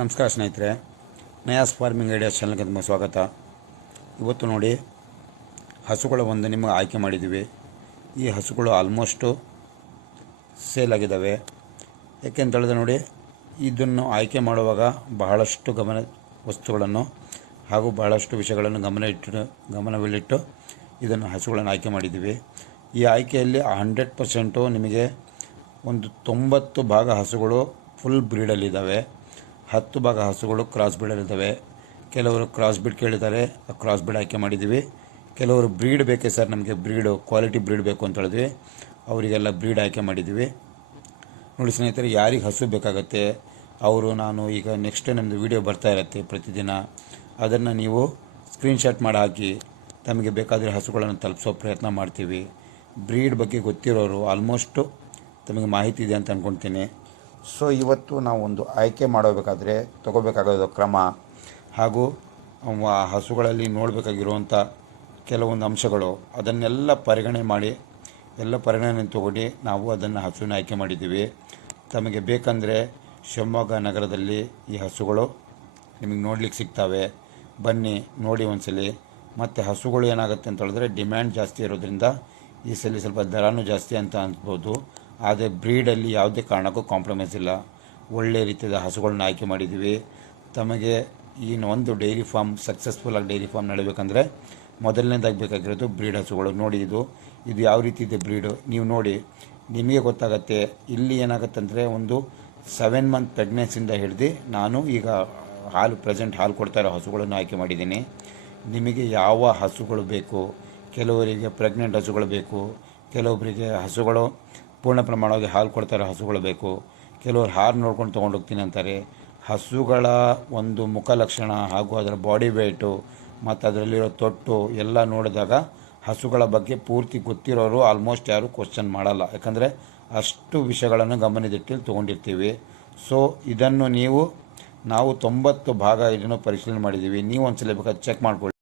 ನಮಸ್ಕಾರ ಸ್ನೇಹಿತರೆ, Nayaz farming ideas ಚಾನಲ್ಗೆ ತುಂಬ ಸ್ವಾಗತ. ಇವತ್ತು ನೋಡಿ, ಹಸುಗಳ ಒಂದು ನಿಮಗೆ ಆಯ್ಕೆ ಮಾಡಿದ್ದೀವಿ. ಈ ಹಸುಗಳು ಆಲ್ಮೋಸ್ಟು ಸೇಲ್ ಆಗಿದ್ದಾವೆ. ಏಕೆಂತೇಳಿದ್ರೆ ನೋಡಿ, ಇದನ್ನು ಆಯ್ಕೆ ಮಾಡುವಾಗ ಬಹಳಷ್ಟು ವಸ್ತುಗಳನ್ನು ಹಾಗೂ ಬಹಳಷ್ಟು ವಿಷಯಗಳನ್ನು ಗಮನವಿಟ್ಟು ಇದನ್ನು ಹಸುಗಳನ್ನು ಆಯ್ಕೆ ಮಾಡಿದ್ದೀವಿ. ಈ ಆಯ್ಕೆಯಲ್ಲಿ 100% ನಿಮಗೆ ಒಂದು 90 ಭಾಗ ಹಸುಗಳು ಫುಲ್ ಬ್ರೀಡಲ್ಲಿದ್ದಾವೆ, 10 ಭಾಗ ಹಸುಗಳು ಕ್ರಾಸ್ ಬ್ರೀಡಲ್ಲಿದ್ದಾವೆ. ಕೆಲವರು ಕ್ರಾಸ್ ಬ್ರೀಡ್ ಕೇಳಿದ್ದಾರೆ, ಕ್ರಾಸ್ ಬ್ರೀಡ್ ಆಯ್ಕೆ ಮಾಡಿದ್ದೀವಿ. ಕೆಲವರು ಬ್ರೀಡ್ ಬೇಕೇ ಸರ್, ನಮಗೆ ಕ್ವಾಲಿಟಿ ಬ್ರೀಡ್ ಬೇಕು ಅಂತ ಹೇಳಿದ್ವಿ, ಅವರಿಗೆಲ್ಲ ಬ್ರೀಡ್ ಆಯ್ಕೆ ಮಾಡಿದ್ದೀವಿ. ನೋಡಿ ಸ್ನೇಹಿತರೆ, ಯಾರಿಗೆ ಹಸು ಬೇಕಾಗತ್ತೆ ಅವರು, ನಾನು ಈಗ ನೆಕ್ಸ್ಟ್ ನಮ್ಮದು ವಿಡಿಯೋ ಬರ್ತಾ ಇರುತ್ತೆ ಪ್ರತಿದಿನ, ಅದನ್ನು ನೀವು ಸ್ಕ್ರೀನ್ಶಾಟ್ ಮಾಡಿ ಹಾಕಿ ತಮಗೆ ಬೇಕಾದರೆ ಹಸುಗಳನ್ನು ತಲುಪಿಸೋ ಪ್ರಯತ್ನ ಮಾಡ್ತೀವಿ. ಬ್ರೀಡ್ ಬಗ್ಗೆ ಗೊತ್ತಿರೋರು ಆಲ್ಮೋಸ್ಟು ತಮಗೆ ಮಾಹಿತಿ ಇದೆ ಅಂತ ಅಂದ್ಕೊಳ್ತೀನಿ. ಸೊ ಇವತ್ತು ನಾವು ಒಂದು ಆಯ್ಕೆ ಮಾಡಬೇಕಾದ್ರೆ ತಗೋಬೇಕಾಗೋದು ಕ್ರಮ ಹಾಗೂ ಹಸುಗಳಲ್ಲಿ ನೋಡಬೇಕಾಗಿರುವಂಥ ಕೆಲವೊಂದು ಅಂಶಗಳು, ಅದನ್ನೆಲ್ಲ ಪರಿಗಣನೆ ತಗೊಂಡು ನಾವು ಅದನ್ನು ಹಸುವಿನ ಆಯ್ಕೆ ಮಾಡಿದ್ದೀವಿ. ತಮಗೆ ಬೇಕಂದರೆ ಶಿವಮೊಗ್ಗ ನಗರದಲ್ಲಿ ಈ ಹಸುಗಳು ನಿಮಗೆ ನೋಡಲಿಕ್ಕೆ ಸಿಗ್ತವೆ. ಬನ್ನಿ ನೋಡಿ ಒಂದ್ಸಲಿ. ಮತ್ತು ಹಸುಗಳು ಏನಾಗುತ್ತೆ ಅಂತ ಹೇಳಿದ್ರೆ ಡಿಮ್ಯಾಂಡ್ ಜಾಸ್ತಿ ಇರೋದ್ರಿಂದ ಈ ಸಲ ಸ್ವಲ್ಪ ದರನೂ ಜಾಸ್ತಿ ಅಂತ ಅನ್ಸ್ಬೋದು. ಆದರೆ ಬ್ರೀಡಲ್ಲಿ ಯಾವುದೇ ಕಾರಣಕ್ಕೂ ಕಾಂಪ್ರಮೈಸ್ ಇಲ್ಲ. ಒಳ್ಳೆಯ ರೀತಿಯ ಹಸುಗಳನ್ನ ಆಯ್ಕೆ ಮಾಡಿದ್ದೀವಿ. ತಮಗೆ ಒಂದು ಡೈರಿ ಫಾರ್ಮ್ ಸಕ್ಸಸ್ಫುಲ್ಲಾಗಿ ಡೈರಿ ಫಾರ್ಮ್ ನಡೀಬೇಕಂದ್ರೆ ಮೊದಲನೇದಾಗಿ ಬೇಕಾಗಿರೋದು ಬ್ರೀಡ್ ಹಸುಗಳು. ನೋಡಿ, ಇದು ಯಾವ ರೀತಿ ಇದೆ ಬ್ರೀಡು ನೀವು ನೋಡಿ, ನಿಮಗೆ ಗೊತ್ತಾಗತ್ತೆ. ಇಲ್ಲಿ ಏನಾಗುತ್ತೆ ಅಂದರೆ ಒಂದು 7 ಮಂತ್ ಪ್ರೆಗ್ನೆನ್ಸಿಯಿಂದ ಹಿಡಿದು ನಾನು ಈಗ ಹಾಲು ಕೊಡ್ತಾ ಇರೋ ಹಸುಗಳನ್ನು ಆಯ್ಕೆ ಮಾಡಿದ್ದೀನಿ. ನಿಮಗೆ ಯಾವ ಹಸುಗಳು ಬೇಕು, ಕೆಲವರಿಗೆ ಪ್ರೆಗ್ನೆಂಟ್ ಹಸುಗಳು ಬೇಕು, ಕೆಲವೊಬ್ಬರಿಗೆ ಹಸುಗಳು ಪೂರ್ಣ ಪ್ರಮಾಣವಾಗಿ ಹಾಲು ಕೊಡ್ತಾ ಇರೋ ಹಸುಗಳು ಬೇಕು, ಕೆಲವರು ಹಾಲು ನೋಡ್ಕೊಂಡು ತೊಗೊಂಡೋಗ್ತೀನಿ ಅಂತಾರೆ. ಹಸುಗಳ ಒಂದು ಮುಖ ಲಕ್ಷಣ ಹಾಗೂ ಅದರ ಬಾಡಿ ವೆಯ್ಟು ಮತ್ತು ಅದರಲ್ಲಿರೋ ತೊಟ್ಟು ಎಲ್ಲ ನೋಡಿದಾಗ ಹಸುಗಳ ಬಗ್ಗೆ ಪೂರ್ತಿ ಗೊತ್ತಿರೋರು ಆಲ್ಮೋಸ್ಟ್ ಯಾರೂ ಕ್ವಶನ್ ಮಾಡಲ್ಲ, ಯಾಕಂದರೆ ಅಷ್ಟು ವಿಷಯಗಳನ್ನು ಗಮನದಟ್ಟಿಲ್ಲಿ ತೊಗೊಂಡಿರ್ತೀವಿ. ಸೊ ಇದನ್ನು ನಾವು 90 ಭಾಗ ಇದನ್ನು ಪರಿಶೀಲನೆ ಮಾಡಿದ್ದೀವಿ. ನೀವು ಒಂದ್ಸಲ ಬೇಕಾದ್ರೆ ಚೆಕ್ ಮಾಡ್ಕೊಳ್ಳಿ.